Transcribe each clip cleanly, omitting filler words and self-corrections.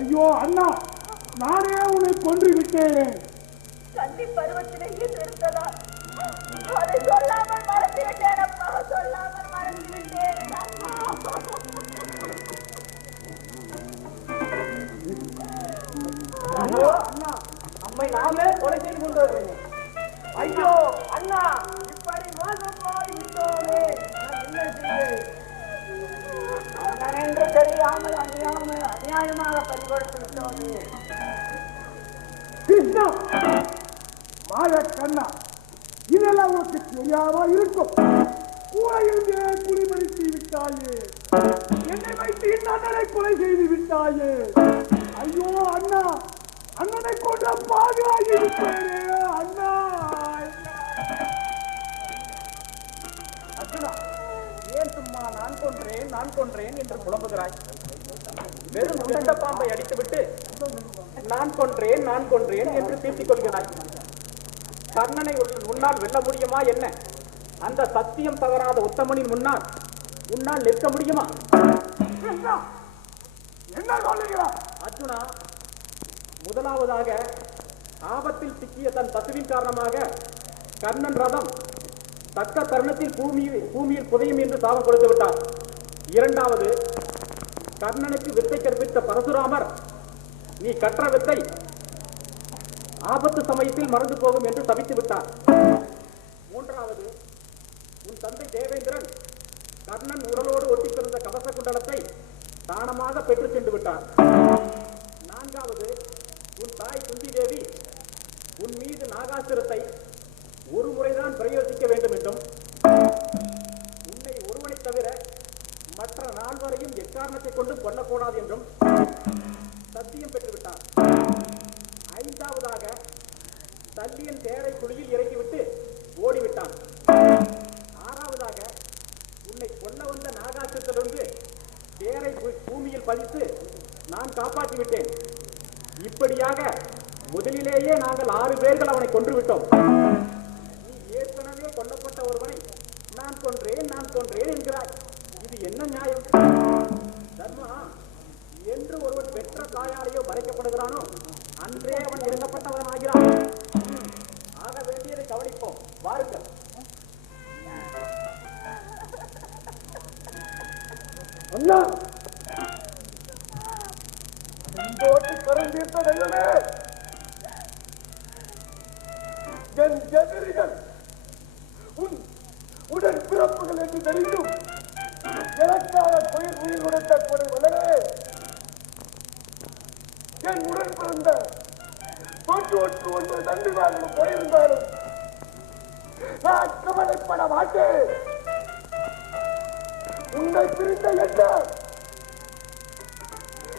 ஐயோ அண்ணா, நானே உன்னை கொன்று விட்டேன். கன்னி பருவத்திலே இருந்ததா? அதை சொல்லாமல் மறந்து விட்டேன் அப்பா, சொல்லாமல் மறந்து விட்டேன். ஐயோ அண்ணா, அம்மை நாமே கொலை செய்து கொண்டு வருவேன். ஐயோ அண்ணா, இப்படி மோசம் போய் விட்டோமே, நான் என்ன செய்வேன்? என்று தெரியாமல் அநியாயமாக பறிகொடுத்து விட்டோமே. கிருஷ்ணா, மாய கண்ணா, இதெல்லாம் உனக்கு தெரியாம இருக்கும். கூரையிலே குடிமறித்து விட்டாயே, என்னை வைத்து என் அண்ணனை கொலை செய்து விட்டாயே. ஐயோ அண்ணா, அண்ணனை கொண்ட பாவியாகி விட்டேனே அண்ணா. அர்ஜுனா, ஏன் சும்மா நான் கொன்றேன் என்று புலம்புகிறாய்? வெறும் செண்ட பாம்பை அடித்துவிட்டு நான் கொன்றேன் என்று தீர்த்திக் கொள்கிறாய். கர்ணனை உன்னால் வெல்ல முடியுமா என்ன? அந்த சத்தியம் தவறாத உத்தமனின் முன்னால் உன்னால் நிற்க முடியுமா? என்ன சொல்லுகிறா? அர்ஜுனா, முதலாவதாக ஆபத்தில் சிக்கிய தன் பசுவின் காரணமாக கர்ணன் ரதம் தக்க தருணத்தில் பூமியில் புதையும் என்று சாபம் கொடுத்து விட்டார். இரண்டாவது, கர்ணனுக்கு வித்தை கற்பித்த பரசுராமர் நீ கற்ற வித்தை ஆபத்து சமயத்தில் மறந்து போகும் என்று சபித்து விட்டார். மூன்றாவது, உன் தந்தை தேவேந்திரன் கர்ணன் உடலோடு ஒட்டிப்பிருந்த கவச குண்டலத்தை தானமாக பெற்று சென்று விட்டார். நான்காவது, உன் தாய் குந்தி தேவி உன் மீது நாகாசுரத்தை ஒரு முறைதான் பிரயோகிக்க வேண்டும் என்றும் உன்னை ஒருவனை தவிர மற்ற நால்வரையும் எக்காரணத்தை கொண்டு கொல்லக்கூடாது என்றும் சத்தியம் பெற்றுவிட்டார். ஐந்தாவதாக, தல்லியன் தேரை குழியில் இறக்கிவிட்டு ஓடிவிட்டான். ஆறாவதாக, உன்னை கொல்ல வந்த நாகாசுரத்திலிருந்து தேரை பூமியில் பதித்து நான் காப்பாற்றிவிட்டேன். இப்படியாக முதலிலேயே நாங்கள் 6 பேர்கள் அவனை கொன்று விட்டோம். நீ ஏற்கனவே கொல்லப்பட்ட ஒருவனை நான் கொன்றேன் என்கிறாய். இது என்ன நியாயம்? தர்மா, என்று ஒருவன் பெற்ற தாயாரையோ மறைக்கப்படுகிறானோ அன்றே அவன் இறக்கப்பட்டவன் ஆகிறான். ஆக வேண்டியதை கவனிப்போம், வாருங்கள். அண்ணா, கரந்தீர்த்த தெய்வமே, என் எதிரிகள் உன் உடன் பிறப்புகள் என்று தெரிந்தும் எனக்காக உயிர் கொடுத்த கொடுவதே என் உடன் பிறந்த 99 தம்பிமார்களும் போயிருந்தாலும் நான் கவலைப்பட மாட்டேன். உன்னை பிரிந்த என்ன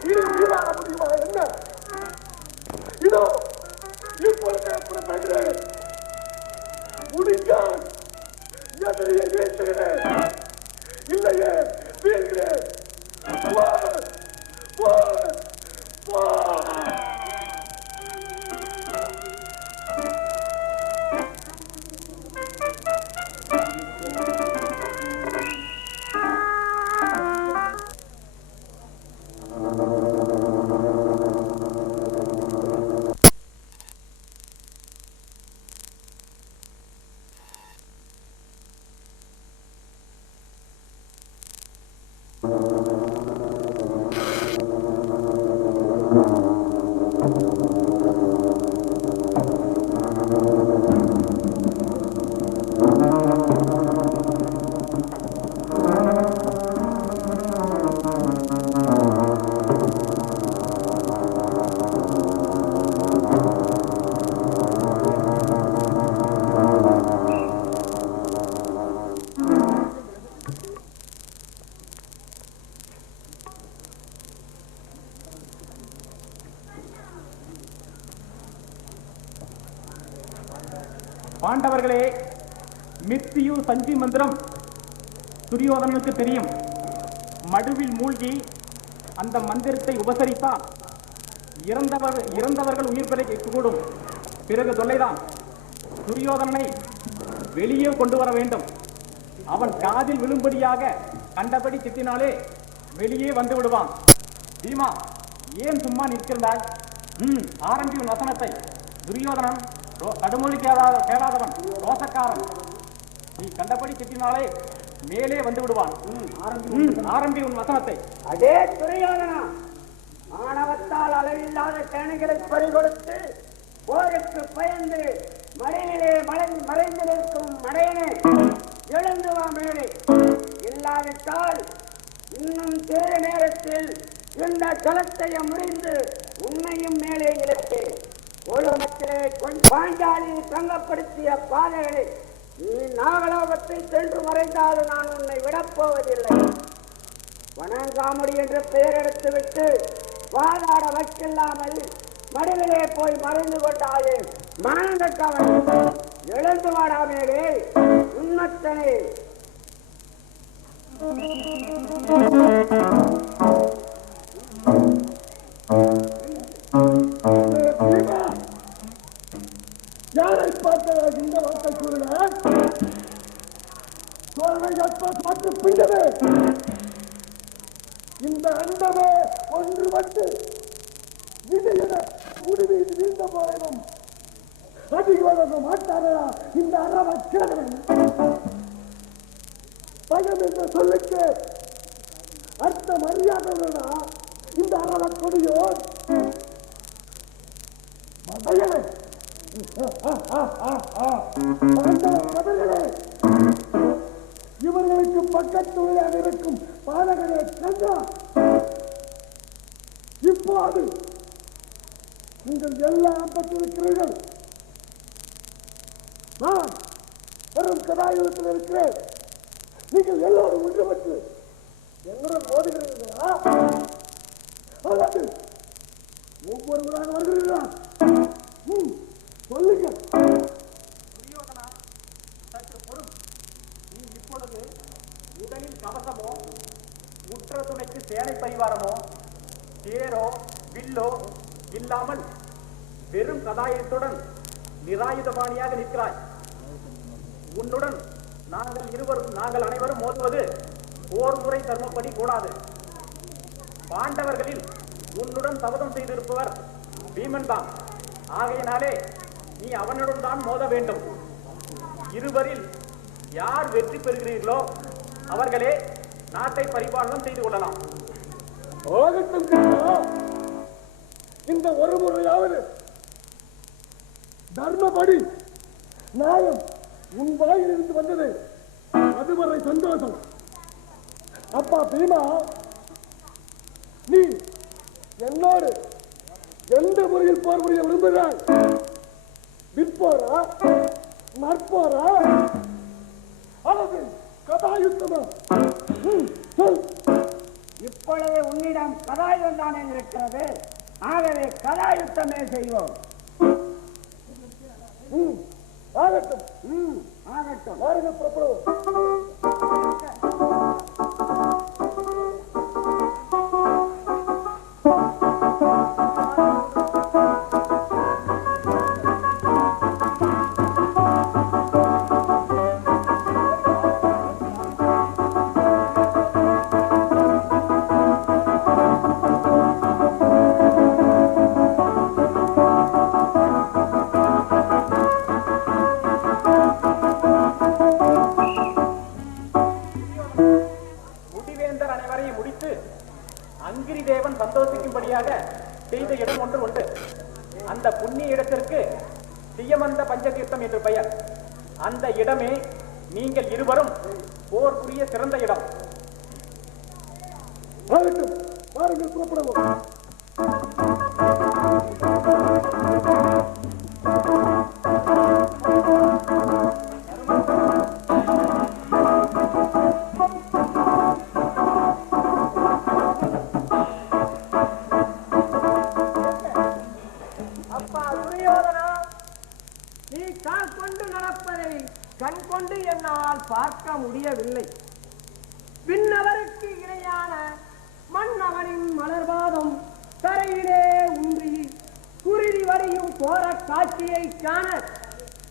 இது உயிராக முடியுமா என்ன? இதோ இப்பொழுது புறப்படுகிறேன். முடிந்தால் எதிரியை வீழ்த்துகிறேன், இல்லையே வீழ்கிறேன். பாண்டவர்களே, மித்தியு சஞ்சி மந்திரம் துரியோதனனுக்கு தெரியும். மடுவில் மூழ்கி அந்த மந்திரத்தை உபசரித்தால் இறந்தவர்கள் உயிர் பெறக்கூடும். பிறகு தொல்லைதான். துரியோதனனை வெளியே கொண்டு வர வேண்டும். அவன் காதில் விழும்படியாக கண்டபடி திட்டினாலே வெளியே வந்து விடுவான். பீமா, ஏன் சும்மா நிற்கின்றாய்? ஆரம்பி உன் வசனத்தை. துரியோதனன் கடுமொழி கேளாதவன், ரோசக்காரன். நீ கண்டபடி திட்டினாலே மேலே வந்து விடுவான். ஆரம்பி உன் வசனத்தை. அதே துரியோதனா, ஆணவத்தால் அளவில்லாத கேணிகளை பறிகொடுத்து போருக்கு பயந்து மழையிலே மறைந்து நிற்கும் மடையனே, எழுந்து வா மேலே. இல்லாவிட்டால் இன்னும் சிறிது நேரத்தில் இந்த கலத்தையை முறிந்து உன்னையும் மேலே இழுத்தேன். உலகத்திலே பாஞ்சாலி தங்கப்படுத்திய பாதைகளை நீ நாகலோகத்தை சென்று மறைந்தாலும் நான் உன்னை விடப்போவதில்லை. வணங்காமுடி என்று பெயர் எடுத்துவிட்டு வாதாட வைக்கில்லாமல் மடிவிலே போய் மறைந்து கொண்டாயே மானங்கட்டவன், எழுந்து வாடாமேலே உன்னத்தனே. யாரை பார்க்கிறார் இந்த வார்த்தை கூறினார்? பார்த்து பிண்டவே இந்த அண்டமே ஒன்று வந்து விடையிட முடிவு வீழ்ந்த போயிடும். அதிக வளர்ந்த மாட்டாரா இந்த அறவ கிழவன்? பயம் என்ற சொல்லுக்கு அர்த்தம் அறியாதவனா இந்த அறவ கொடியோர்? மதையனை இவர்களுக்கு பக்கத்துள்ளாக இருக்கும் பாலகனே கந்தா, இப்போது நீங்கள் எல்லாம் பெற்றிருக்கிறீர்கள். நான் வெறும் கதாயுதத்தில் இருக்கிறேன். நீங்கள் எல்லோரும் ஒன்றுபட்டு என்னுடன் மோதுகிறீர்களா அல்லது ஒவ்வொருவராக வருகிறீர்களா? சொல்லுங்க. துரியோதனா, சற்று பொறும். நீ இப்பொழுது உடலில் கவசமோ, உற்ற துணைக்கு சேனை பரிவாரமோ, தேரோ வில்லோ இல்லாமல் வெறும் கதாயுதத்துடன் நிராயுதபாணியாக நிற்கிறாய். உன்னுடன் நாங்கள் அனைவரும் மோதுவது போர் முறை தர்மப்படி கூடாது. பாண்டவர்களில் உன்னுடன் சபதம் செய்திருப்பவர் பீமன் தான். ஆகையினாலே நீ அவனுடன் தான் மோத வேண்டும். இருவரில் யார் வெற்றி பெறுகிறீர்களோ அவர்களே நாட்டை பரிபாலனம் செய்து கொள்ளலாம். இந்த ஒரு முறையாவது தர்மப்படி நியாயம் உன் வாயில் இருந்து வந்தது, அதுவரை சந்தோஷம். அப்பா பீமா, நீ என்னோடு எந்த முறையில் போர் புரிய விரும்புகிறாய்? விற்போரா, நற்போரா அல்லது கதாயுத்தமா? சொல். இப்பொழுது உன்னிடம் கதாயுதம் தானே இருக்கிறது. ஆகவே கதாயுத்தமே செய்வோம். ஆகட்டும், ஆகட்டும். வாருங்கள், புறப்படுவோம். அங்கிரி தேவன் சந்தோஷிக்கும்படியாக செய்த இடம் ஒன்று உண்டு. அந்த புண்ணிய இடத்திற்கு சியமந்த பஞ்சதீர்த்தம் என்று பெயர். அந்த இடமே நீங்கள் இருவரும் போர் புரிய சிறந்த இடம். பாருங்கள், புறப்படுவோம். கண் கொண்டு என்னால் பார்க்க முடியவில்லை. விண்ணவருக்கு இணையான மன்னவனின் மலர்பாதம் தரையிலே ஊன்றி குருதி வடியும் போர காட்சியை காண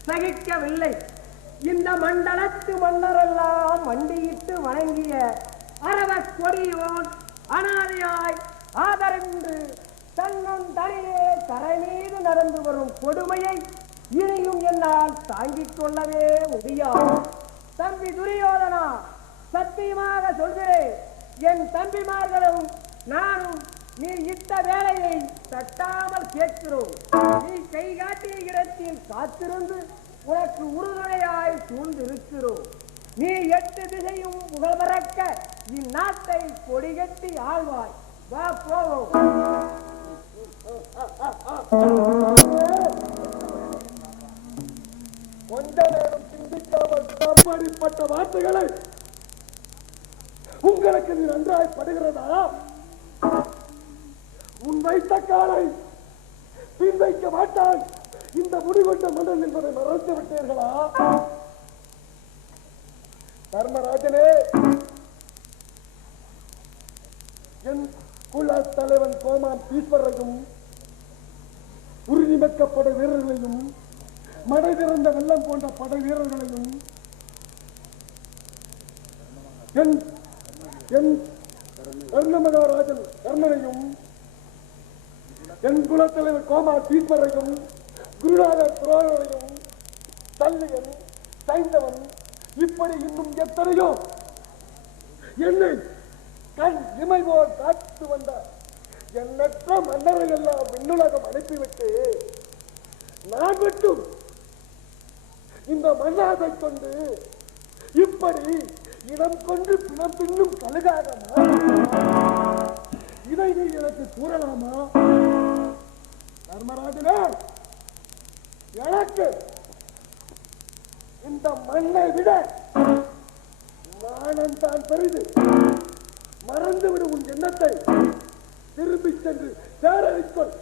சகிக்கவில்லை. இந்த மண்டலத்து மன்னரெல்லாம் மண்டியிட்டு வணங்கிய அரவ கொடியோன் அனாதையாய் ஆதரந்து தன்னம் தனியே தரை மீது நடந்து வரும் கொடுமையை இனியும் என்னால் தாங்கிக் கொள்ளவே முடியாது. தம்பி துரியோதனா, சத்தியமாக சொல்கிறேன், என் தம்பிமார்களும் நானும் நீ இட்ட வேலையை தட்டாமல் கேட்கிறோம். நீ கை காட்டிய இடத்தில் காத்திருந்து உனக்கு உறுதுணையாய் சூழ்ந்திருக்கிறோம். நீ 8 திசையும் புகழ்பறக்க இந்நாட்டை கொடிகட்டி ஆழ்வாய். வா போவோம். கொஞ்ச நேரம் சிந்திக்காமல் அப்படிப்பட்ட வார்த்தைகளை உங்களுக்கு நீ நன்றாய் படுகிறதா? உன் வைத்த காலை பின் வைக்க மாட்டான் இந்த முடிவெட்ட மன்னன் என்பதை மறந்து விட்டீர்களா? தர்மராஜனே, என் குல தலைவன் கோமான் ஈஸ்வரையும் உறுதிமிக்க படை வீரர்களையும் மடை திறந்த வெள்ளம் போன்ற படை வீரர்களையும் என் கர்ணமகாராஜன் கர்ணனையும் என் குலத்தலைவர் கோமான் ஈஸ்வரையும் குருநாதர் துரோணரையும் தல்லியன் சைந்தவன் இப்படி இன்னும் எத்தனையோ என்னை கண் இமை போல் காத்து வந்த எண்ணற்ற மன்னரை எல்லாம் விண்ணுலகம் அனுப்பிவிட்டு நான் மட்டும் இந்த மன்னாதை கொண்டு இப்படி இடம் கொண்டு பிணம் பின்னும் கழுகாக இதை நீ எனக்கு கூறலாமா? தர்மராஜனே, எனக்கு இந்த மண்ணை விட நானும் தான் பெரிது. மறந்துவிடும் உன் எண்ணத்தை திரும்பி சென்று சேரவிக்கொள்.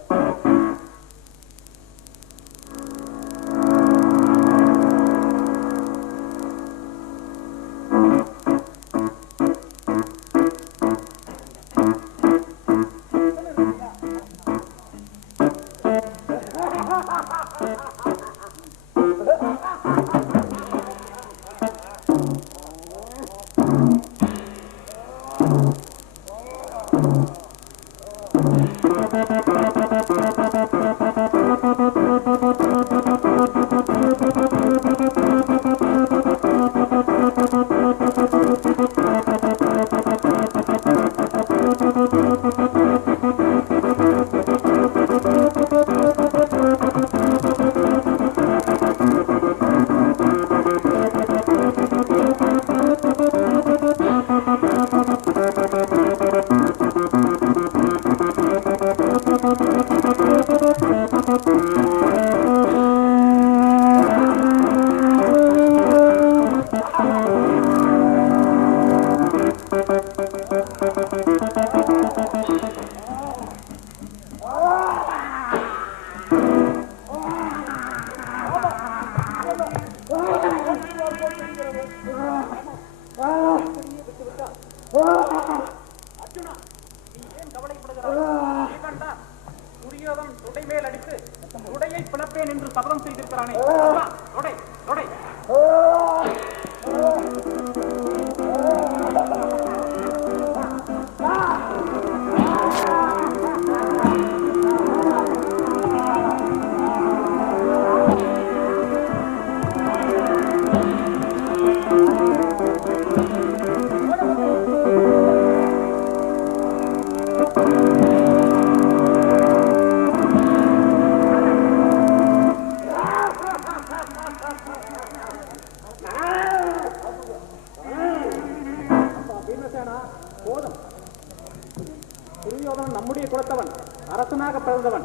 நம்முடைய குலத்தவன், அரசனாக பிறந்தவன்.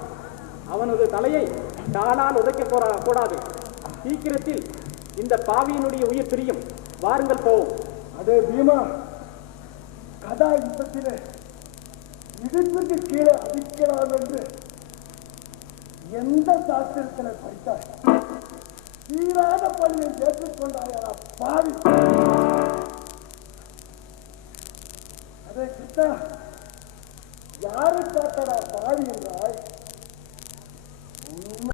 அவனது தலையை காலால் உதைக்க கூடாது. சீக்கிரத்தில் இந்த பாவியினுடைய உயிர் பிரியும். வாருங்கள் போவோம். அதே பீமா, கதா யுத்தத்திலே இடுப்புக்கு கீழே அடிக்கலாம் என்று எந்த சாஸ்திரத்தினை படித்தாய்? தீராத பணியை ஏற்றுக்கொண்டாயா பாவி? அதே கிட்ட யாரு காத்தடா பாவி என்றாய்?